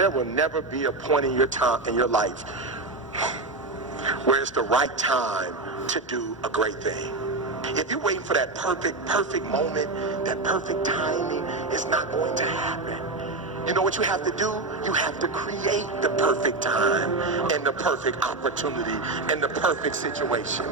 There will never be a point in your time in your life where it's the right time to do a great thing. If you're waiting for that perfect moment, that perfect timing, it's not going to happen. You know what you have to do? You have to create the perfect time and the perfect opportunity and the perfect situation.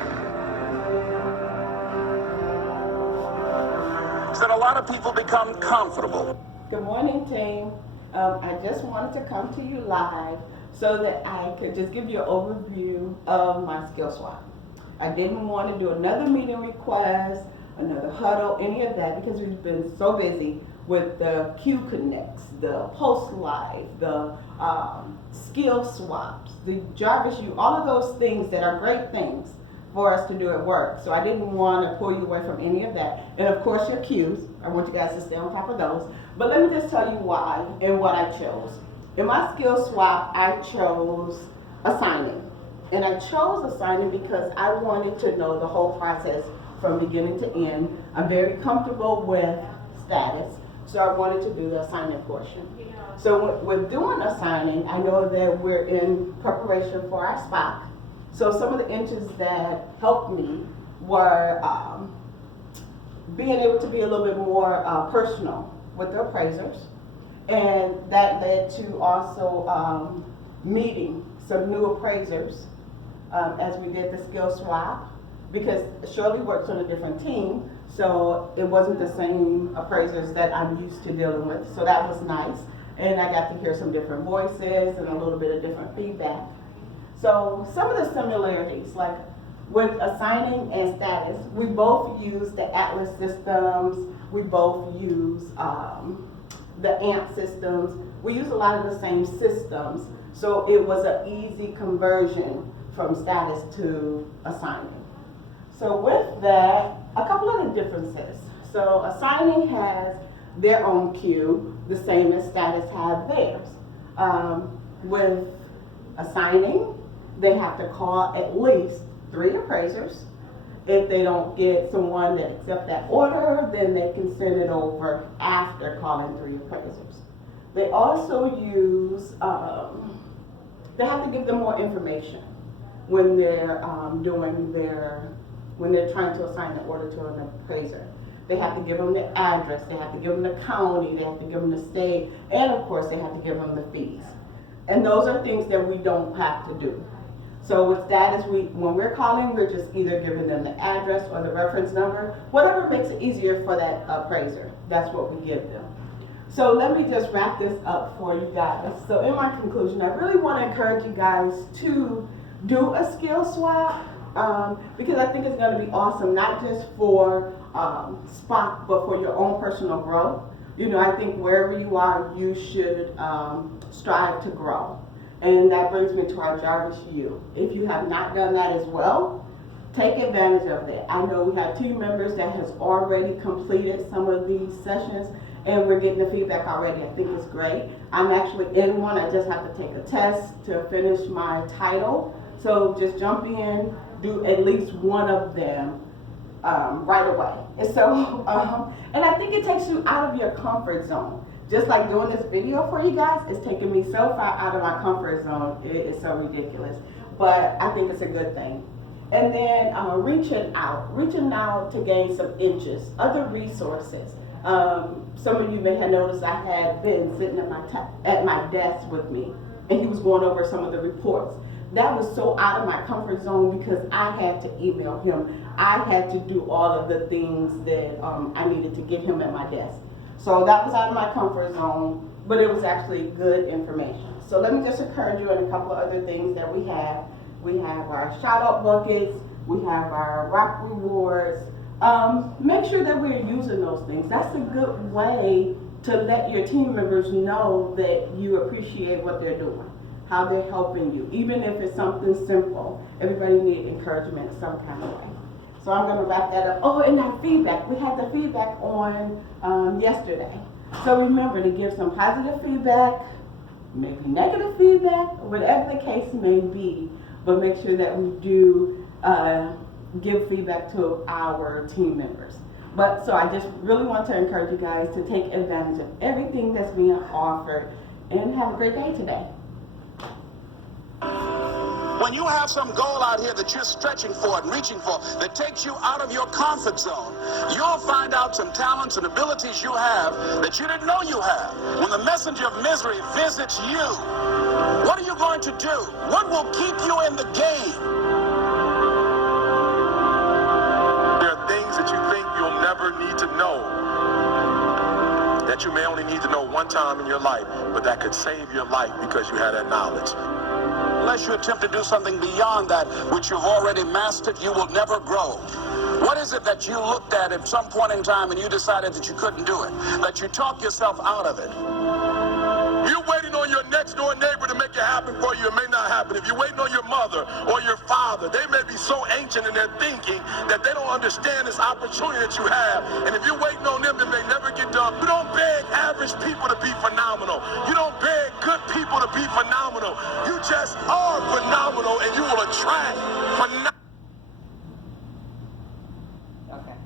So that a lot of people become comfortable. Good morning, team. I just wanted to come to you live so that I could just give you an overview of my skill swap. I didn't want to do another meeting request, another huddle, any of that, because we've been so busy with the Q Connects, the Post Live, the skill swaps, the Jarvis U, all of those things that are great things for us to do at work. So I didn't want to pull you away from any of that. And of course your cues, I want you guys to stay on top of those. But let me just tell you why and what I chose. In my skill swap, I chose assigning. And I chose assigning because I wanted to know the whole process from beginning to end. I'm very comfortable with status, so I wanted to do the assigning portion. So with doing assigning, I know that we're in preparation for our SPOC. So some of the inches that helped me were being able to be a little bit more personal with the appraisers. And that led to also meeting some new appraisers as we did the skill swap, because Shirley works on a different team, so it wasn't the same appraisers that I'm used to dealing with. So that was nice. And I got to hear some different voices and a little bit of different feedback. So some of the similarities, like with assigning and status, we both use the Atlas systems, we both use the AMP systems. We use a lot of the same systems, so it was an easy conversion from status to assigning. So with that, a couple of the differences. So assigning has their own queue, the same as status have theirs. With assigning, they have to call at least 3 appraisers. If they don't get someone that accepts that order, then they can send it over after calling 3 appraisers. They also use, they have to give them more information when they're when they're trying to assign an order to an appraiser. They have to give them the address, they have to give them the county, they have to give them the state, and of course they have to give them the fees. And those are things that we don't have to do. So with status, when we're calling, we're just either giving them the address or the reference number, whatever makes it easier for that appraiser, that's what we give them. So let me just wrap this up for you guys. So in my conclusion, I really want to encourage you guys to do a skill swap, because I think it's going to be awesome, not just for SPOC, but for your own personal growth. You know, I think wherever you are, you should strive to grow. And that brings me to our Jarvis U. If you have not done that as well, take advantage of that. I know we have team members that has already completed some of these sessions, and we're getting the feedback already. I think it's great. I'm actually in one. I just have to take a test to finish my title. So just jump in, do at least one of them right away. And so, and I think it takes you out of your comfort zone. Just like doing this video for you guys, it's taking me so far out of my comfort zone. It is so ridiculous, but I think it's a good thing. And then reaching out to gain some inches, other resources. Some of you may have noticed I had been sitting at my desk with me, and he was going over some of the reports. That was so out of my comfort zone because I had to email him. I had to do all of the things that I needed to get him at my desk. So that was out of my comfort zone, but it was actually good information. So let me just encourage you in a couple of other things that we have. We have our shout out buckets, we have our rock rewards. Make sure that we're using those things. That's a good way to let your team members know that you appreciate what they're doing, how they're helping you, even if it's something simple. Everybody needs encouragement in some kind of way. So I'm going to wrap that up. Oh, and our feedback. We had the feedback on yesterday. So remember to give some positive feedback, maybe negative feedback, whatever the case may be, but make sure that we do give feedback to our team members. But so I just really want to encourage you guys to take advantage of everything that's being offered and have a great day today. When you have some goal out here that you're stretching for and reaching for that takes you out of your comfort zone, you'll find out some talents and abilities you have that you didn't know you have. When the messenger of misery visits you, what are you going to do? What will keep you in the game? There are things that you think you'll never need to know, that you may only need to know one time in your life, but that could save your life because you had that knowledge. Unless you attempt to do something beyond that which you've already mastered, you will never grow. What is it that you looked at some point in time and you decided that you couldn't do it? That you talked yourself out of it? You're waiting on your next door neighbor to make it happen for you. It may not happen. If you're waiting on your mother or your father, they may be so ancient in their thinking that they don't understand this opportunity that you have. And if you're waiting on them, it may never get done. You don't beg average people to be phenomenal. You don't beg good people to be phenomenal. You just are phenomenal, and you will attract phenomenal. Okay.